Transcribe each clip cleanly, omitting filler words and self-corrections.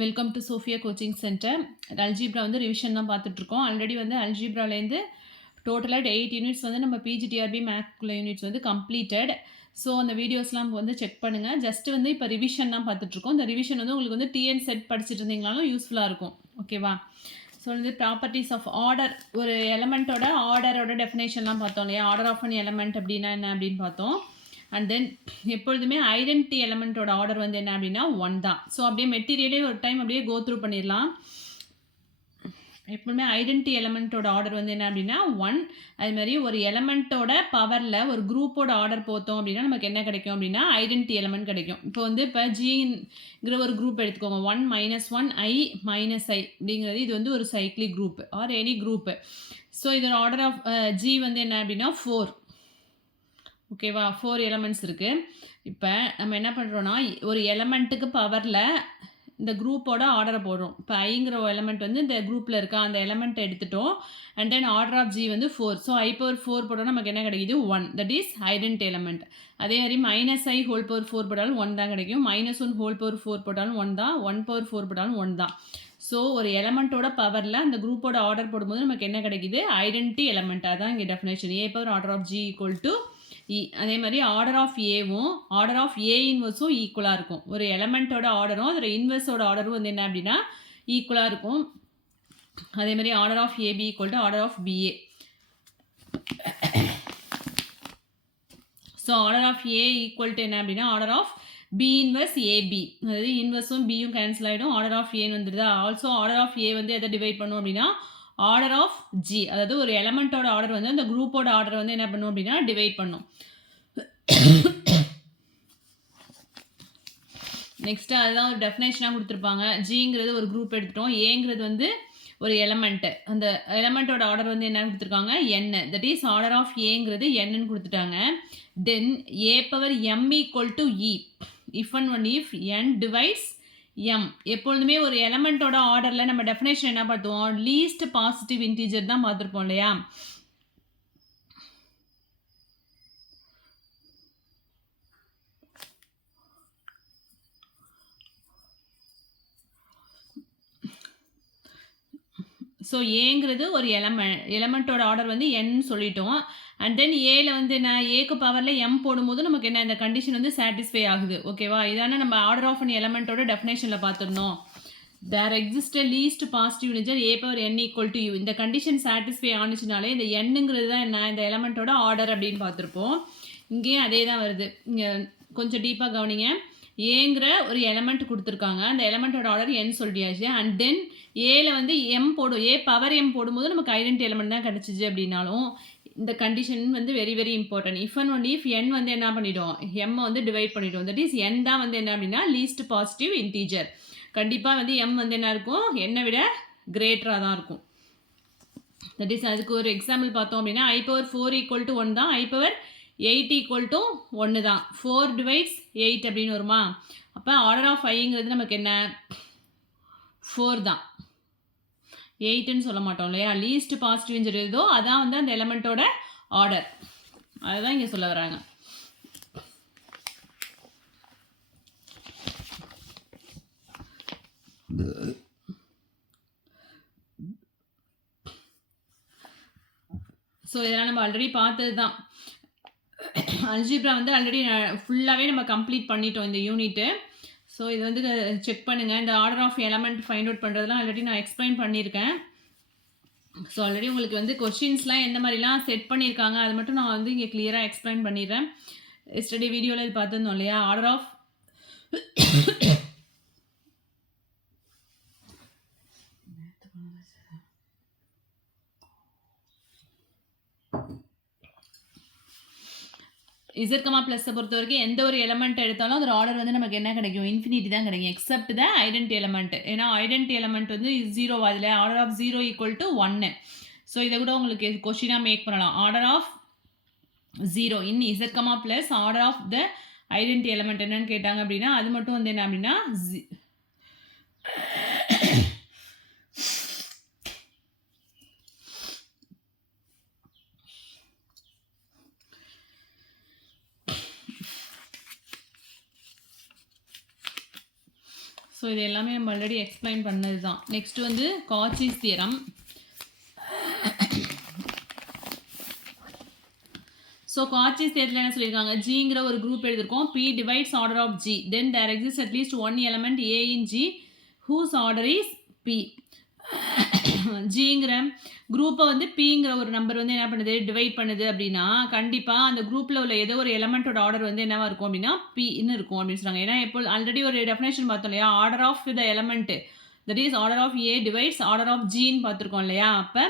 Welcome to Sophia coaching centre. Algebra வந்து revision தான் பார்த்துட்ருக்கோம். ஆல்ரெடி வந்து அல்ஜீப்ராலேருந்து டோட்டலாக 8 யூனிட்ஸ் வந்து நம்ம பிஜிடிஆர்பி மேக்ல யூனிட்ஸ் வந்து கம்ப்ளீட்டட். ஸோ அந்த வீடியோஸ்லாம் வந்து செக் பண்ணுங்கள். ஜஸ்ட் வந்து இப்போ ரிவிஷன் தான் பார்த்துட்ருக்கோம். இந்த ரிவிஷன் வந்து உங்களுக்கு வந்து டிஎன் செட் படிச்சுட்டு இருந்தீங்கனாலும் யூஸ்ஃபுல்லாக இருக்கும். ஓகேவா? ஸோ வந்து ப்ராப்பர்ட்டிஸ் ஆஃப் ஆர்டர், ஒரு எலமெண்ட்டோட ஆர்டரோட டெஃபினேஷன்லாம் பார்த்தோம் இல்லையா? ஆர்டர் ஆஃப் அன் எலமெண்ட் அப்படின்னா என்ன அப்படின்னு பார்த்தோம். அண்ட் தென் எப்பொழுதுமே ஐடென்டிட்டி எலமெண்ட்டோட ஆர்டர் வந்து என்ன அப்படின்னா 1 தான். ஸோ அப்படியே மெட்டீரியலே ஒரு டைம் அப்படியே கோ த்ரூ பண்ணிடலாம். எப்பவுமே ஐடென்டிட்டி எலமெண்ட்டோட ஆர்டர் வந்து என்ன அப்படின்னா 1. அது மாதிரி ஒரு எலமெண்ட்டோட பவரில் ஒரு குரூப்போட ஆர்டர் போத்தோம் அப்படின்னா நமக்கு என்ன கிடைக்கும் அப்படின்னா ஐடென்டிட்டி எலமெண்ட் கிடைக்கும். இப்போ ஜிங்கிற ஒரு குரூப் எடுத்துக்கோங்க. 1 - 1 I - I அப்படிங்கிறது இது வந்து ஒரு cyclic group or any group. So இதோட ஆர்டர் ஆஃப் ஜி வந்து என்ன அப்படின்னா 4. ஓகேவா? 4 எலமெண்ட்ஸ் இருக்குது. இப்போ நம்ம என்ன பண்ணுறோன்னா ஒரு எலமெண்ட்டுக்கு பவரில் இந்த குரூப்போட ஆர்டரை போடுறோம். இப்போ ஐங்கிற எலமெண்ட் வந்து இந்த குரூப்பில் இருக்கா, அந்த எலமெண்ட் எடுத்துட்டோம். And then order of G வந்து 4. ஸோ I⁴ போட்டோம்னா நமக்கு என்ன கிடைக்குது 1. That is identity element. அதே மாதிரி -I⁴ போட்டாலும் 1 தான் கிடைக்கும். -1⁴ போட்டாலும் 1 தான். 1⁴ போட்டாலும் 1 தான். ஸோ ஒரு எலமெண்ட்டோட பவரில் அந்த குரூப்போட ஆர்டர் போடும்போது நமக்கு என்ன கிடைக்குது ஐடென்டி எலமெண்ட். அதான் இங்கே definition. A⁴ order of G = E. அதே மாதிரி ஆர்டர் ஆஃப் ஏவும் ஆர்டர் ஆஃப் ஏ இன்வர்ஸும் ஈக்குவலாக இருக்கும். ஒரு எலமெண்ட்டோட ஆர்டரும் அதோட இன்வர்ஸோட ஆர்டரும் வந்து என்ன அப்படின்னா ஈக்குவலாக இருக்கும். அதே மாதிரி order of AB = order of BA. So order of A = என்ன அப்படின்னா order of B inverse AB. அதாவது இன்வர்ஸும் பியும் கேன்சல் ஆகிடும். ஆர்டர் ஆஃப் ஏன்னு வந்துடுதா. ஆல்சோ ஆர்டர் ஆஃப் ஏ வந்து எதை டிவைட் பண்ணும் அப்படின்னா ஆர்டர் ஆஃப் ஜி. அதாவது ஒரு எலமெண்ட்டோட ஆர்டர் வந்து அந்த குரூப்போட ஆர்டர் வந்து என்ன பண்ணும் அப்படின்னா டிவைட் பண்ணும். நெக்ஸ்ட்டு அதுதான் ஒரு டெஃபினேஷனாக கொடுத்துருப்பாங்க. ஜிங்கிறது ஒரு குரூப் எடுத்துட்டோம். ஏங்கிறது வந்து ஒரு எலமெண்ட்டு. அந்த எலமெண்ட்டோட ஆர்டர் வந்து என்ன கொடுத்துருக்காங்க n. That is order of ஏங்கிறது என்னன்னு கொடுத்துட்டாங்க. Then A⁴m = E. If and only if n divides m. எப்பொழுதுமே ஒரு எலமெண்ட்டோட ஆர்டரில் நம்ம டெஃபினேஷன் என்ன பார்த்துவோம், லீஸ்ட் பாசிட்டிவ் இன்டீஜர் தான் பார்த்துருப்போம் இல்லையா? ஸோ ஏங்கிறது ஒரு எலமெண்ட்டோட ஆர்டர் வந்து n சொல்லிட்டோம். அண்ட் தென் ஏல வந்து என்ன ஏக்கு பவரில் m போடும்போது நமக்கு என்ன இந்த கண்டிஷன் வந்து சாட்டிஸ்ஃபை ஆகுது. ஓகேவா? இதான நம்ம ஆர்டர் ஆஃப் அன் எலமெண்ட்டோட டெஃபினேஷனில் பார்த்துருந்தோம். There exist least positive integer A⁴n = U. இந்த கண்டிஷன் சாட்டிஸ்ஃபை ஆனிச்சுனாலே இந்த என்னங்கிறது தான் என்ன இந்த எலமெண்ட்டோட ஆர்டர் அப்படின்னு பார்த்துருப்போம். இங்கேயும் அதே தான் வருது. இங்கே கொஞ்சம் டீப்பாக கவனிங்க. ஏங்கிற ஒரு எலமெண்ட் கொடுத்துருக்காங்க. அந்த எலமெண்ட்டோட ஆர்டர் n சொல்லியாச்சு. அண்ட் தென் ஏல வந்து m போடும். A⁴m போடும்போது நமக்கு ஐடென்டி எலமெண்ட் தான் கிடச்சிச்சு அப்படின்னாலும் இந்த கண்டிஷன் வந்து very very important. If and only if n வந்து என்ன பண்ணிடும், m வந்து டிவைட் பண்ணிடும். தட் இஸ் n தான் வந்து என்ன அப்படின்னா லீஸ்ட் பாசிட்டிவ் இன்டீஜர். கண்டிப்பாக வந்து m வந்து என்ன இருக்கும், என்னை விட கிரேட்டராக தான் இருக்கும். தட் இஸ் அதுக்கு ஒரு எக்ஸாம்பிள் பார்த்தோம் அப்படின்னா I⁴ = 1 தான். I⁴ 8 = 1 தான். 4 டிவைட்ஸ் 8 அப்படின்னு வருமா? அப்போ ஆர்டர் ஆஃப் ஐங்கிறது நமக்கு என்ன 4 தான். 8ன்னு சொல்ல மாட்டோம் இல்லையா? லீஸ்ட் பாசிட்டிவ் இன்ஜர் ஏதோ அதான் வந்து அந்த எலமெண்ட்டோட ஆர்டர். அதுதான் இங்கே சொல்ல வராங்க. ஸோ இதெல்லாம் நம்ம ஆல்ரெடி பார்த்தது தான். அல்ஜீப்ரா வந்து ஆல்ரெடி ஃபுல்லாகவே நம்ம கம்ப்ளீட் பண்ணிட்டோம் இந்த யூனிட்டு. ஸோ இது வந்து செக் பண்ணுங்கள். இந்த order of element find out பண்ணுறதுலாம் ஆல்ரெடி நான் எக்ஸ்பிளைன் பண்ணியிருக்கேன். ஸோ ஆல்ரெடி உங்களுக்கு வந்து கொஷின்ஸ்லாம் எந்த மாதிரிலாம் செட் பண்ணியிருக்காங்க அது மட்டும் நான் வந்து இங்கே கிளியராக எக்ஸ்பிளைன் பண்ணிடுறேன். எஸ்டர்டே வீடியோவில் இது பார்த்துருந்தோம் இல்லையா? ஆர்டர் ஆஃப் Z, பொறுத்த வரைக்கும் எந்த ஒரு எலமெண்ட் எடுத்தாலும் அதோட ஆர்டர் வந்து நமக்கு என்ன கிடைக்கும், இன்ஃபினிட்டி தான் கிடைக்கும். Except the identity element. ஏன்னா ஐடென்டி எலமெண்ட் வந்து 0 அதில் ஆர்டர் ஆஃப் 0 = 1. ஸோ இதை கூட உங்களுக்கு கொஷினாக மேக் பண்ணலாம். Order of 0 in Z, order of the identity element என்னன்னு கேட்டாங்க அப்படின்னா அது மட்டும் வந்து என்ன அப்படின்னா ஸோ இது எல்லாமே நம்ம ஆல்ரெடி எக்ஸ்பிளைன் பண்ணது தான். நெக்ஸ்ட் வந்து காச்சிஸ் தியரம். ஸோ காச்சிஸ் தியரத்தில் என்ன சொல்லியிருக்காங்க, ஜிங்கிற ஒரு குரூப் எழுதியிருக்கோம். B divides order of G, then there exist at least one element A in G whose order is B. ஜிங்கிற குரூப்பை வந்து பிங்கிற ஒரு நம்பர் வந்து என்ன பண்ணுது, டிவைட் பண்ணுது அப்படின்னா கண்டிப்பாக அந்த குரூப்பில் உள்ள ஏதோ ஒரு எலமெண்ட்டோட ஆர்டர் வந்து என்னவா இருக்கும் அப்படின்னா பின்னு இருக்கும் அப்படின்னு சொல்கிறாங்க. ஏன்னா எப்போ ஆல்ரெடி ஒரு டெஃபினேஷன் பார்த்தோம் இல்லையா, order of the element that is order of A divides order of ஜின்னு பார்த்துருக்கோம் இல்லையா. அப்போ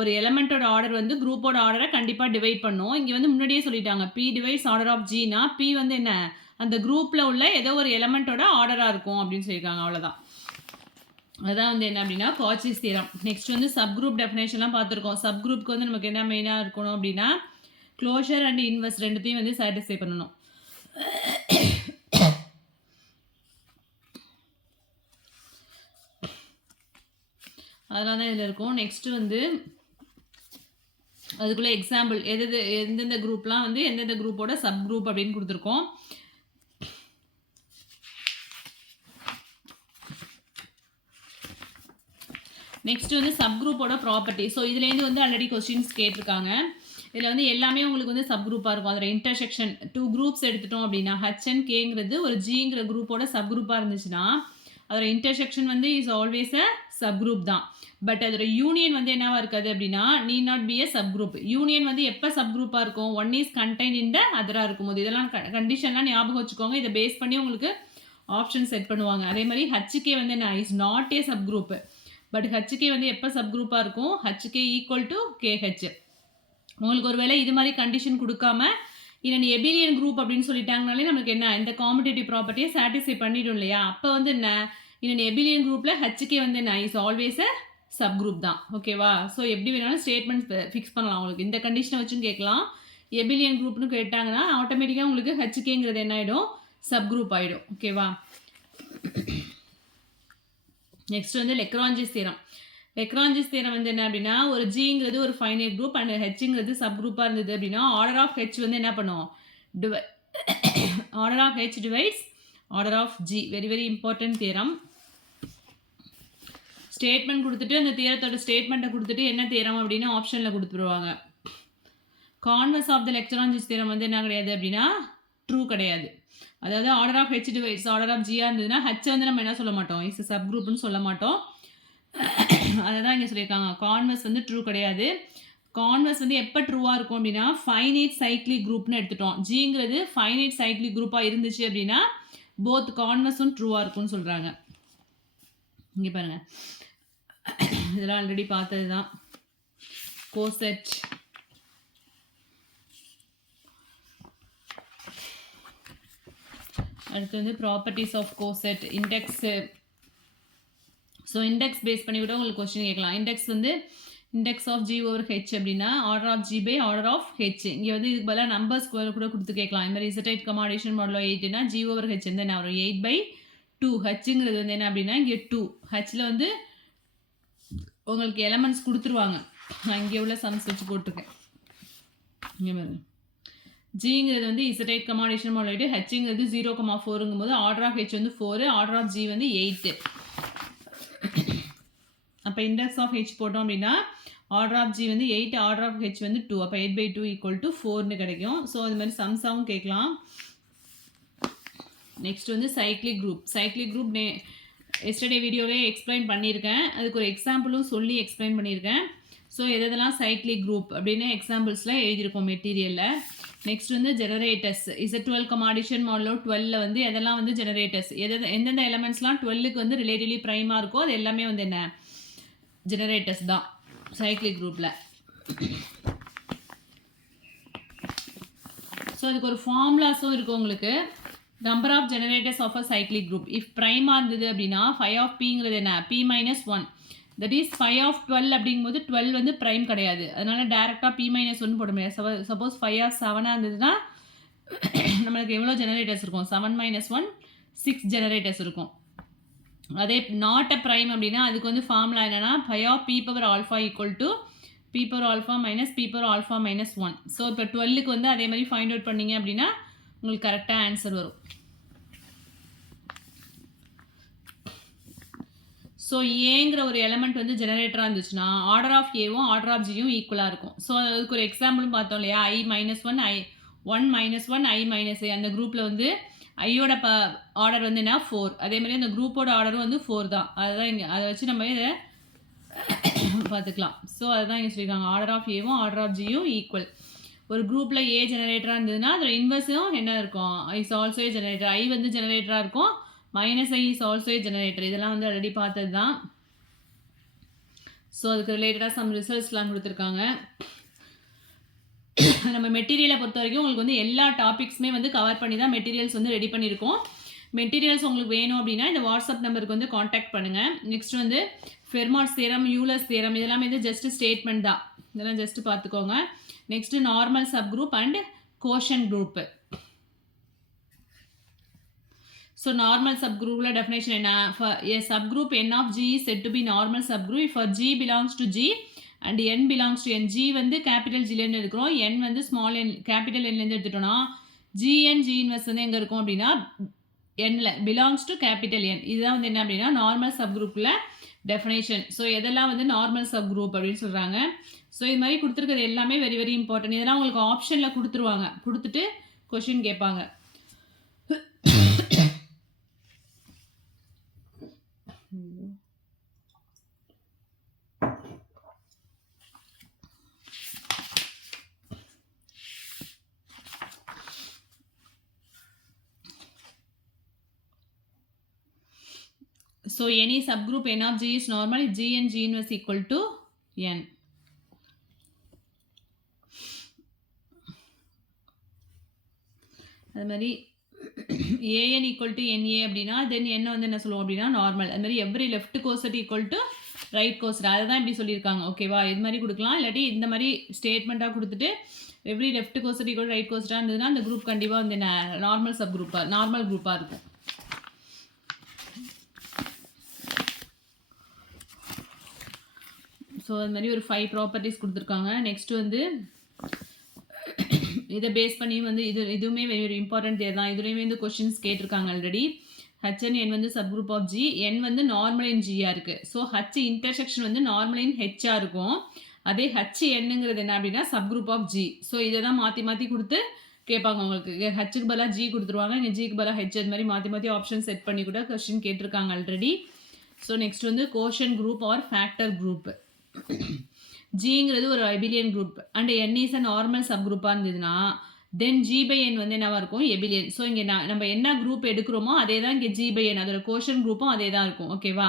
ஒரு எலமெண்ட்டோட ஆர்டர் வந்து குரூப்போட ஆர்டரை கண்டிப்பாக டிவைட் பண்ணும். இங்கே வந்து முன்னாடியே சொல்லிட்டாங்க பி டிவைட்ஸ் ஆர்டர் ஆஃப் ஜினா பி வந்து என்ன, அந்த குரூப்பில் உள்ள ஏதோ ஒரு எலமெண்ட்டோட ஆர்டராக இருக்கும் அப்படின்னு சொல்லியிருக்காங்க. அவ்வளோதான். அதான் வந்து என்ன அப்படின்னா காச்சிஸ் தியரம். நெக்ஸ்ட் வந்து சப் குரூப் டெஃபினேஷன்லாம் பார்த்துருக்கோம். சப் குரூப்க்கு வந்து நமக்கு என்ன மெயினாக இருக்கணும் அப்படின்னா க்ளோஷர் அண்ட் இன்வெர்ஸ் ரெண்டுத்தையும் வந்து சாட்டிஸ்ஃபை பண்ணணும். அதெல்லாம் தான் இதில் இருக்கும். நெக்ஸ்ட்டு வந்து அதுக்குள்ளே எக்ஸாம்பிள் எந்தெந்த குரூப்லாம் வந்து எந்தெந்த குரூப்போட சப் குரூப் அப்படின்னு கொடுத்துருக்கோம். நெக்ஸ்ட் வந்து சப் குரூப்போட ப்ராப்பர்ட்டி. ஸோ இதுலேருந்து வந்து ஆல்ரெடி கொஸ்டின்ஸ் கேட்டிருக்காங்க. இதில் வந்து எல்லாமே உங்களுக்கு வந்து சப் குரூப்பாக இருக்கும். அதோட இன்டர்செக்ஷன் 2 குரூப்ஸ் எடுத்துட்டோம் அப்படின்னா ஹச் அண்ட் கேங்கிறது ஒரு ஜிங்கிற குரூப்போட சப் குரூப்பாக இருந்துச்சுன்னா அதோட இன்டர்செக்ஷன் வந்து is always a sub group தான். பட் அதோட யூனியன் வந்து என்னவா இருக்காது அப்படின்னா need not be a sub group. Union வந்து எப்போ சப் குரூப்பாக இருக்கும், ஒன் இஸ் கண்டெய்ன் இன் த அதராக இருக்கும்போது. இதெல்லாம் கண்டிஷன்லாம் ஞாபகம் வச்சுக்கோங்க. இதை பேஸ் பண்ணி உங்களுக்கு ஆப்ஷன் செட் பண்ணுவாங்க. அதே மாதிரி ஹச்கே வந்து என்ன, is not a subgroup. But HK வந்து எப்போ சப் குரூப்பாக இருக்கும், ஹச்கே ஈக்குவல் டு கேஹெச். உங்களுக்கு ஒரு வேளை இது மாதிரி கண்டிஷன் கொடுக்காம இன்னொன்று எபிலியன் குரூப் அப்படின்னு சொல்லிட்டாங்கனாலே நமக்கு என்ன, இந்த காம்படேட்டிவ் ப்ராப்பர்ட்டியை சாட்டிஸ்ஃபை பண்ணிடும் இல்லையா. அப்போ வந்து என்ன, இன்னொன்று எபிலியன் குரூப்பில் ஹச்கே வந்து என்ன, is always a sub group தான். ஓகேவா. ஸோ எப்படி வேணாலும் ஸ்டேட்மெண்ட் ஃபிக்ஸ் பண்ணலாம். உங்களுக்கு இந்த கண்டிஷனை வச்சும் கேட்கலாம். எபிலியன் குரூப்னு கேட்டாங்கன்னா ஆட்டோமேட்டிக்காக உங்களுக்கு ஹச்கேங்கிறது என்ன ஆகிடும், சப் குரூப் ஆகிடும். ஓகேவா. நெக்ஸ்ட் வந்து லெக்ரான்ஜிஸ் தியரம். லெக்ரான்ஜிஸ் தியரம் வந்து என்ன அப்படின்னா ஒரு ஜிங்கிறது ஒரு ஃபைனைட் குரூப் அண்ட் ஹெச்ங்கிறது சப் குரூப்பாக இருந்தது அப்படின்னா ஆர்டர் ஆஃப் ஹெச் வந்து என்ன பண்ணும், order of H divides order of G. Very very important theorem. Statement கொடுத்துட்டு அந்த தியரத்தோட ஸ்டேட்மெண்ட்டை கொடுத்துட்டு என்ன தியரம் அப்படின்னு ஆப்ஷனில் கொடுத்துருவாங்க. Converse of the Lagrange's theorem வந்து என்ன கிடையாது அப்படின்னா ட்ரூ கிடையாது. அதாவது order of H divides order of ஜியாக இருந்ததுன்னா ஹெச் வந்து நம்ம என்ன சொல்ல மாட்டோம், இஸ் சப் குரூப்னு சொல்ல மாட்டோம். அதை தான் இங்கே சொல்லியிருக்காங்க. கான்வர்ஸ் வந்து ட்ரூ கிடையாது. கான்வர்ஸ் வந்து எப்போ ட்ரூவாக இருக்கும் அப்படின்னா ஃபைனைட் சைக்ளிக் குரூப்னு எடுத்துட்டோம். ஜிங்கிறது ஃபைனைட் சைக்ளிக் குரூப்பாக இருந்துச்சு அப்படின்னா போத் கான்வர்ஸும் ட்ரூவாக இருக்கும்னு சொல்கிறாங்க. இங்கே பாருங்கள், இதெல்லாம் ஆல்ரெடி பார்த்தது தான். கோசெட், அடுத்து வந்து properties of coset, index. So index base பண்ணி கூட உங்களுக்கு கொஸ்டின் கேட்கலாம். இண்டெக்ஸ் வந்து index of G over H அப்படின்னா order of G by order of H. இங்கே வந்து இதுக்கு பதிலாக நம்பர் ஸ்கொயர் கூட கொடுத்து கேட்கலாம். இந்த மாதிரி இசட் கமாடேஷன் மாடலோ 8னா ஜி ஓவர் ஹெச் வந்து என்ன வரும், 8/2. ஹெச்சுங்கிறது வந்து என்ன அப்படின்னா இங்கே 2. ஹெச்சில் வந்து உங்களுக்கு எலமெண்ட்ஸ் கொடுத்துருவாங்க. நான் இங்கே உள்ள சம்ஸ் வச்சு போட்டிருக்கேன். இங்கே பாருங்க, ஜிங்கிறது வந்து இசட் கமாடேஷன் மாடல் 8, ஹெச்சுங்கிறது 0,4ங்கும் போது ஆர்டர் ஆஃப் ஹெச் வந்து 4, ஆர்டர் ஆஃப் ஜி வந்து 8. அப்போ இண்டெக்ஸ் ஆஃப் ஹெச் போட்டோம் அப்படின்னா ஆர்டர் ஆஃப் ஜி வந்து 8, ஆர்டர் ஆஃப் ஹெச் வந்து 2. அப்போ 8/2 = 4ன்னு கிடைக்கும். ஸோ அது மாதிரி சம்ஸாகவும் கேட்கலாம். நெக்ஸ்ட் வந்து cyclic group. Cyclic group yesterday வீடியோவே எக்ஸ்பிளைன் பண்ணியிருக்கேன். அதுக்கு ஒரு எக்ஸாம்பிளும் சொல்லி எக்ஸ்பிளைன் பண்ணியிருக்கேன். ஸோ எதெல்லாம் சைக்ளிக் குரூப் அப்படின்னு எக்ஸாம்பிள்ஸ்லாம் எழுதியிருக்கோம் மெட்டீரியலில். நெக்ஸ்ட் வந்து ஜெனரேட்டர்ஸ். Z12 கமாடிஷன் மாடலோ 12ல் வந்து எதெல்லாம் வந்து ஜெனரேட்டர்ஸ், எந்தெந்த எலமெண்ட்ஸ்லாம் 12க்கு வந்து ரிலேட்டிவ்லி ப்ரைமாக இருக்கோ அது எல்லாமே வந்து என்ன, ஜெனரேட்டர்ஸ் தான் சைக்ளிக் குரூப்பில். ஸோ அதுக்கு ஒரு ஃபார்முலாஸும் இருக்குது உங்களுக்கு. Number of generators of a cyclic group if ப்ரைமாக இருந்தது அப்படின்னா 5 of Pங்கிறது என்ன, P-1. தட் இஸ் 5 of 12 அப்படிங்கும்போது 12 வந்து ப்ரைம் கிடையாது. அதனால டேரெக்டாக P-1 போட முடியாது. சப்போஸ் 5 of 7 இருந்ததுன்னா நம்மளுக்கு எவ்வளோ ஜெனரேட்டர்ஸ் இருக்கும், 7 - 1 6 ஜெனரேட்டர்ஸ் இருக்கும். அதே நாட் அ ப்ரைம் அப்படின்னா அதுக்கு வந்து ஃபார்முலா என்னென்னா 5 of P power alpha = P power alpha - P power alpha - 1. So இப்போ 12க்கு வந்து அதே மாதிரி ஃபைண்ட் அவுட் பண்ணிங்க அப்படின்னா உங்களுக்கு கரெக்டாக ஆன்சர் வரும். ஸோ ஏங்கிற ஒரு எலமெண்ட் வந்து ஜெனரேட்டராக இருந்துச்சுன்னா ஆர்டர் ஆஃப் ஏவும் ஆர்டர் ஆஃப் ஜியும் ஈக்குவலாக இருக்கும். ஸோ அதுக்கு ஒரு எக்ஸாம்பிளும் பார்த்தோம் இல்லையா, I-1 I-1 I-A அந்த குரூப்பில் வந்து ஐயோட ஆர்டர் வந்து என்ன 4, அதே மாதிரி அந்த குரூப்போட ஆர்டரும் வந்து 4 தான். அதுதான் இங்கே அதை வச்சு நம்ம இதை பார்த்துக்கலாம். ஸோ அதுதான் இங்கே சொல்லியிருக்காங்க, ஆர்டர் ஆஃப் ஏவும் ஆர்டர் ஆஃப் ஜியும் ஈக்குவல். ஒரு குரூப்பில் ஏ ஜெனரேட்டராக இருந்ததுன்னா அதோட இன்வெர்ஸும் என்ன இருக்கும், இஸ் ஆல்சோ ஏ ஜெனரேட்டர். ஐ வந்து ஜெனரேட்டராக இருக்கும், -i is also A generator. இதெல்லாம் வந்து ஆல்ரெடி பார்த்தது தான். ஸோ அதுக்கு ரிலேட்டடாக சம் ரிசல்ட்ஸ்லாம் கொடுத்துருக்காங்க. நம்ம மெட்டீரியலை பொறுத்த வரைக்கும் உங்களுக்கு வந்து எல்லா டாபிக்ஸுமே வந்து கவர் பண்ணி தான் மெட்டீரியல்ஸ் வந்து ரெடி பண்ணியிருக்கோம். மெட்டீரியல்ஸ் உங்களுக்கு வேணும் அப்படின்னா இந்த வாட்ஸ்அப் நம்பருக்கு வந்து காண்டாக்ட் பண்ணுங்கள். நெக்ஸ்ட் வந்து ஃபெர்மாட்ஸ் தியரம், யூலர்ஸ் தியரம் இதெல்லாமே வந்து ஜஸ்ட் ஸ்டேட்மெண்ட் தான், இதெல்லாம் ஜஸ்ட் பார்த்துக்கோங்க. Next normal sub group and quotient group. So normal sub குரூப்பில் டெஃபினேஷன் என்ன, a subgroup n of G is said to be normal subgroup if G belongs to G and n belongs to n. G வந்து capital ஜிலேருந்து எடுக்கிறோம், n வந்து small n capital என்லேருந்து எடுத்துட்டோம்னா GN G inverse வந்து எங்கே இருக்கும் அப்படின்னா என்ல belongs to capital என். இதுதான் வந்து என்ன அப்படின்னா நார்மல் சப் குரூப்பில் டெஃபினேஷன். ஸோ எதெல்லாம் வந்து நார்மல் சப் குரூப் அப்படின்னு சொல்கிறாங்க. ஸோ இது மாதிரி கொடுத்துருக்கிறது எல்லாமே வெரி வெரி இம்பார்ட்டன்ட். இதெல்லாம் உங்களுக்கு ஆப்ஷனில் கொடுத்துருவாங்க, கொடுத்துட்டு கொஷின் கேட்பாங்க. So any subgroup n of G is normal if G and G inverse equal to n. அது மாதிரி an equal to na அப்படின்னா தென் n வந்து என்ன சொல்லுவோம் அப்படின்னா நார்மல். அது மாதிரி every left coset equal to right coset, அதை தான் இப்படி சொல்லியிருக்காங்க. ஓகேவா, இது மாதிரி கொடுக்கலாம், இல்லாட்டி இந்த மாதிரி ஸ்டேட்மெண்ட்டாக கொடுத்துட்டு every left coset equal right கோசட்டாக இருந்ததுன்னா அந்த குரூப் கண்டிப்பாக வந்து நார்மல் சப் குரூப்பாக நார்மல் குரூப்பாக இருக்கும். ஸோ அது மாதிரி ஒரு 5 ப்ராப்பர்ட்டிஸ் கொடுத்துருக்காங்க. நெக்ஸ்ட் வந்து இதை பேஸ் பண்ணி வந்து இதுவுமே வெரி வெரி இம்பார்ட்டன்ட் தான். இதுலேயுமே வந்து கொஷின்ஸ் கேட்டிருக்காங்க ஆல்ரெடி. ஹச்என் என் வந்து subgroup of G, N வந்து நார்மல் இன் ஜியாக இருக்குது. ஸோ ஹச் இன்டர்செக்ஷன் வந்து நார்மல் இன் ஹெச்சாக இருக்கும். அதே ஹச் என்னங்கிறது என்ன அப்படின்னா subgroup of G. So இதை தான் மாற்றி மாற்றி கொடுத்து கேட்பாங்க உங்களுக்கு. ஹச்சுக்கு பதிலாக ஜி கொடுத்துருவாங்க, இங்கே ஜிக்கு பதிலாக ஹெச், அது மாதிரி மாற்றி மாற்றி ஆப்ஷன் செட் பண்ணி கூட கொஷின் கேட்டிருக்காங்க ஆல்ரெடி. ஸோ நெக்ஸ்ட் வந்து கோஷன் குரூப் ஆர் ஃபேக்டர் குரூப். ஜிங்கிறது ஒரு எபிலியன் group and N is a normal sub குரூப்பாக இருந்ததுன்னா தென் ஜி பை என் வந்து என்னவாக இருக்கும், எபிலியன். ஸோ இங்கே நம்ம என்ன குரூப் எடுக்கிறோமோ அதே தான் இங்கே ஜி பை என், அதோட கோஷன் குரூப்பும் அதே தான் இருக்கும். ஓகேவா,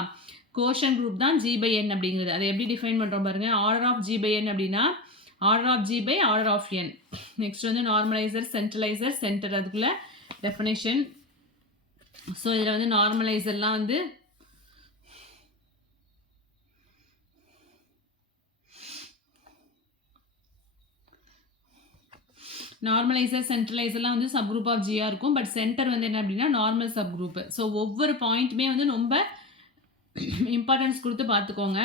கோஷன் குரூப் தான் ஜி பை என் அப்படிங்கிறது. அதை எப்படி டிஃபைன் பண்ணுறோம் பாருங்கள், order of G by N அப்படின்னா order of G by order of N. Next வந்து நார்மலைசர், சென்ட்ரலைசர், சென்டர், அதுக்குள்ள டெஃபினேஷன். ஸோ இதில் வந்து நார்மலைசர்லாம் வந்து நார்மலைசர், சென்ட்ரலைசர்லாம் வந்து சப் குரூப் ஆஃப் ஜியாக இருக்கும். பட் சென்டர் வந்து என்ன அப்படின்னா நார்மல் சப் குரூப். ஸோ ஒவ்வொரு பாயிண்ட்டுமே வந்து ரொம்ப இம்பார்ட்டன்ஸ் கொடுத்து பார்த்துக்கோங்க.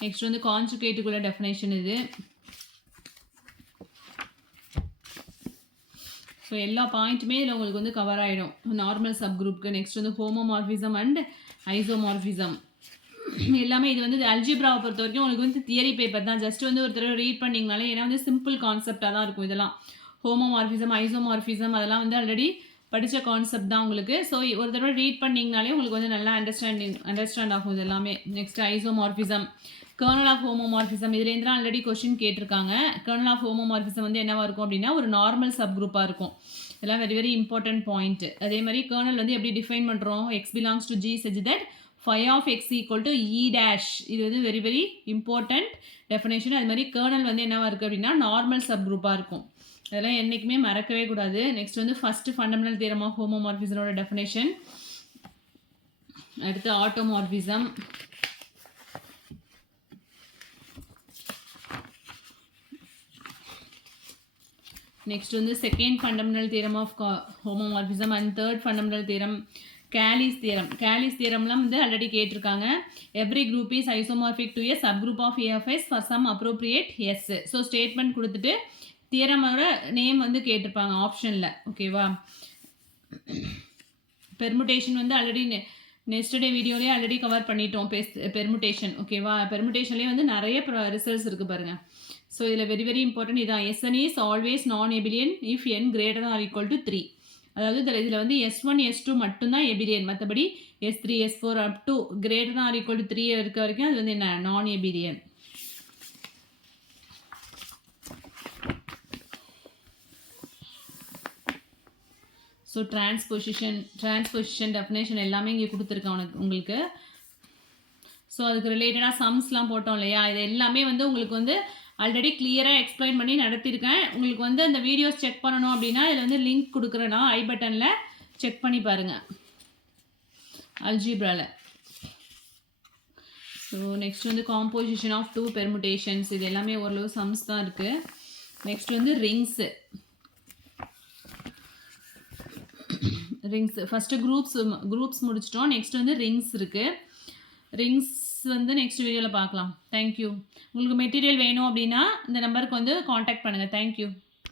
நெக்ஸ்ட் வந்து கான்ஜுகேட்டுக்குள்ள டெஃபினேஷன் இது. ஸோ எல்லா பாயிண்ட்டுமே இதில் உங்களுக்கு வந்து கவர் ஆகிடும் நார்மல் சப் குரூப்க்கு. நெக்ஸ்ட் வந்து ஹோமோமார்பிசம் அண்ட் ஐசோமார்பிசம் எல்லாமே. இது வந்து அல்ஜிப்ராவை பொறுத்த வரைக்கும் உங்களுக்கு வந்து தியரி பேப்பர் தான், ஜஸ்ட் வந்து ஒரு தடவை ரீட் பண்ணிங்கனாலே, ஏன்னா வந்து சிம்பிள் கான்செப்டாக தான் இருக்கும் இதெல்லாம். ஹோமோமார்பிசம், ஐசோமார்பிசம் அதெல்லாம் வந்து ஆல்ரெடி படித்த கான்செப்ட் தான் உங்களுக்கு. ஸோ ஒரு தடவை ரீட் பண்ணிங்கனாலே உங்களுக்கு வந்து நல்லா அண்டர்ஸ்டாண்ட் ஆகும் இது எல்லாமே. Next isomorphism, kernel of homomorphism, இதுலேருந்து ஆல்ரெடி கொஷின் கேட்டிருக்காங்க. கர்னல் ஆஃப் ஹோமோமார்பிசம் வந்து என்னவாக இருக்கும் அப்படின்னா ஒரு நார்மல் சப் குரூப்பாக இருக்கும். இதெல்லாம் வெரி வெரி இம்பார்ட்டன்ட் பாயிண்ட். அதே மாதிரி கர்னல் வந்து எப்படி டிஃபைன் பண்ணுறோம், X belongs to G such that phi of x equal to e dash. இது வந்து வெரி வெரி இம்பார்ட்டன்ட் டெஃபினேஷன். அது மாதிரி கர்னல் வந்து என்னவா இருக்குது அப்படின்னா நார்மல் சப் குரூப்பாக இருக்கும். அதெல்லாம் என்றைக்குமே மறக்கவே கூடாது. நெக்ஸ்ட் வந்து ஃபஸ்ட்டு ஃபண்டமெண்டல் தியரம் ஆஃப் ஹோமோமார்பிசமோட டெஃபினேஷன். அடுத்து ஆட்டோமார்பிசம். நெக்ஸ்ட் வந்து second fundamental theorem of homomorphism and third fundamental theorem Cayley's theorem. Cayley's தியரம்லாம் வந்து ஆல்ரெடி கேட்டிருக்காங்க. Every group is isomorphic to a subgroup of A of S for some appropriate S. So statement கொடுத்துட்டு தியரமோட name வந்து கேட்டிருப்பாங்க ஆப்ஷனில். ஓகேவா? Permutation வந்து ஆல்ரெடி நெக்ஸ்ட் டே வீடியோலேயே ஆல்ரெடி கவர் பண்ணிட்டோம். பெர்முடேஷன். ஓகேவா? பெர்முடேஷன்லேயே வந்து நிறைய ரிசல்ட்ஸ் இருக்குது பாருங்கள். ஸோ இதில் வெரி வெரி இம்பார்ட்டன்ட் இதான். எஸ்என் இஸ் ஆல்வேஸ் நான் எபிலியன் if n greater or equal to 3. அதாவது இதில் வந்து S1 S2 மட்டும்தான் எபிலியன், மற்றபடி S3 S4 up to greater or equal to 3 இருக்க வரைக்கும் அது வந்து என்ன, நான் எபிலியன். ஸோ டிரான்ஸ்பொசிஷன் டெஃபினேஷன் எல்லாமே இங்கே கொடுத்துருக்கேன் உங்களுக்கு. ஸோ அதுக்கு ரிலேட்டடாக சம்ஸ்லாம் போட்டோம் இல்லையா, இது எல்லாமே வந்து உங்களுக்கு வந்து ஆல்ரெடி கிளியராக எக்ஸ்பிளைன் பண்ணி நடத்தியிருக்கேன். உங்களுக்கு வந்து அந்த வீடியோஸ் செக் பண்ணணும் அப்படின்னா இதில் வந்து லிங்க் கொடுக்குறேன்னா ஐ பட்டனில் செக் பண்ணி பாருங்கள் அல்ஜிப்ராவில். ஸோ நெக்ஸ்ட் வந்து காம்போசிஷன் ஆஃப் 2 பெர்முடேஷன்ஸ், இது எல்லாமே ஓரளவு சம்ஸ் தான் இருக்குது. நெக்ஸ்ட் வந்து ரிங்ஸு. ஃபஸ்ட்டு குரூப்ஸ் முடிச்சிட்டோம். நெக்ஸ்ட் வந்து ரிங்ஸ் இருக்குது. ரிங்ஸ் வந்து நெக்ஸ்ட் வீடியோவில் பார்க்கலாம். தேங்க்யூ. உங்களுக்கு மெட்டீரியல் வேணும் அப்படின்னா இந்த நம்பருக்கு வந்து காண்டாக்ட் பண்ணுங்கள். தேங்க்யூ.